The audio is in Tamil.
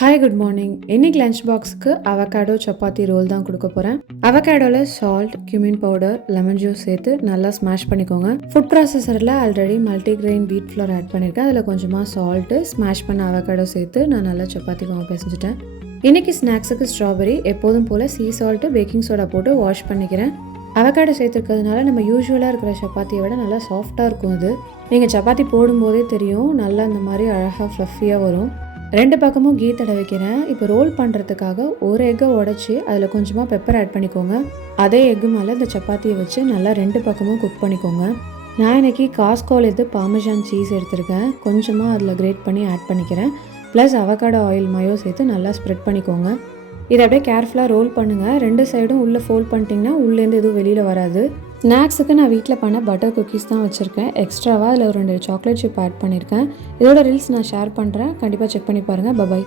Hi good morning. இன்னைக்கு லஞ்ச் பாக்ஸுக்கு அவகாடோ சப்பாத்தி ரோல் தான் கொடுக்க போகிறேன். அவகாடோவில் salt, cumin powder, lemon juice சேர்த்து நல்லா ஸ்மாஷ் பண்ணிக்கோங்க. ஃபுட் ப்ராசஸரில் already multigrain wheat flour add பண்ணியிருக்கேன். அதில் கொஞ்சமாக சால்ட்டு, ஸ்மாஷ் பண்ண அவகாடோ சேர்த்து நான் நல்லா சப்பாத்தி மாவு பிசைஞ்சிட்டேன். இன்றைக்கி ஸ்நாக்ஸுக்கு ஸ்ட்ராபெரி எப்போதும் போல் சீ சால்ட்டு, பேக்கிங் சோடா போட்டு வாஷ் பண்ணிக்கிறேன். அவகாடோ சேர்த்துருக்கிறதுனால நம்ம யூஸ்வலாக இருக்கிற சப்பாத்தியை விட நல்லா சாஃப்டாக இருக்கும். இது நீங்கள் சப்பாத்தி போடும்போதே தெரியும், நல்லா இந்த மாதிரி அழகாக ஃப்ளஃபியாக வரும். ரெண்டு பக்கமும் கீ தடவிக்கிறேன். இப்போ ரோல் பண்ணுறதுக்காக ஒரு எக்கை உடச்சி அதில் கொஞ்சமாக பெப்பர் ஆட் பண்ணிக்கோங்க. அதே எக்கு மேலே இந்த சப்பாத்தியை வச்சு நல்லா ரெண்டு பக்கமும் குக் பண்ணிக்கோங்க. நான் இன்றைக்கி காஸ்கோலேருந்து பார்மேசான் சீஸ் எடுத்திருக்கேன். கொஞ்சமாக அதில் கிரேட் பண்ணி ஆட் பண்ணிக்கிறேன். ப்ளஸ் அவகாடோ ஆயில் மயோ சேர்த்து நல்லா ஸ்ப்ரெட் பண்ணிக்கோங்க. இதை அப்படியே கேர்ஃபுல்லாக ரோல் பண்ணுங்கள். ரெண்டு சைடும் உள்ளே ஃபோல்ட் பண்ணிட்டீங்கன்னா உள்ளேருந்து எதுவும் வெளியில் வராது. ஸ்நாக்ஸுக்கு நான் வீட்டில் பண்ண பட்டர் குக்கீஸ் தான் வச்சுருக்கேன். எக்ஸ்ட்ராவாக அதில் ஒரு 2 சாக்லேட் சிப் ஆட் பண்ணியிருக்கேன். இதோட ரீல்ஸ் நான் ஷேர் பண்ணுறேன், கண்டிப்பாக செக் பண்ணி பாருங்கள். பபாய்.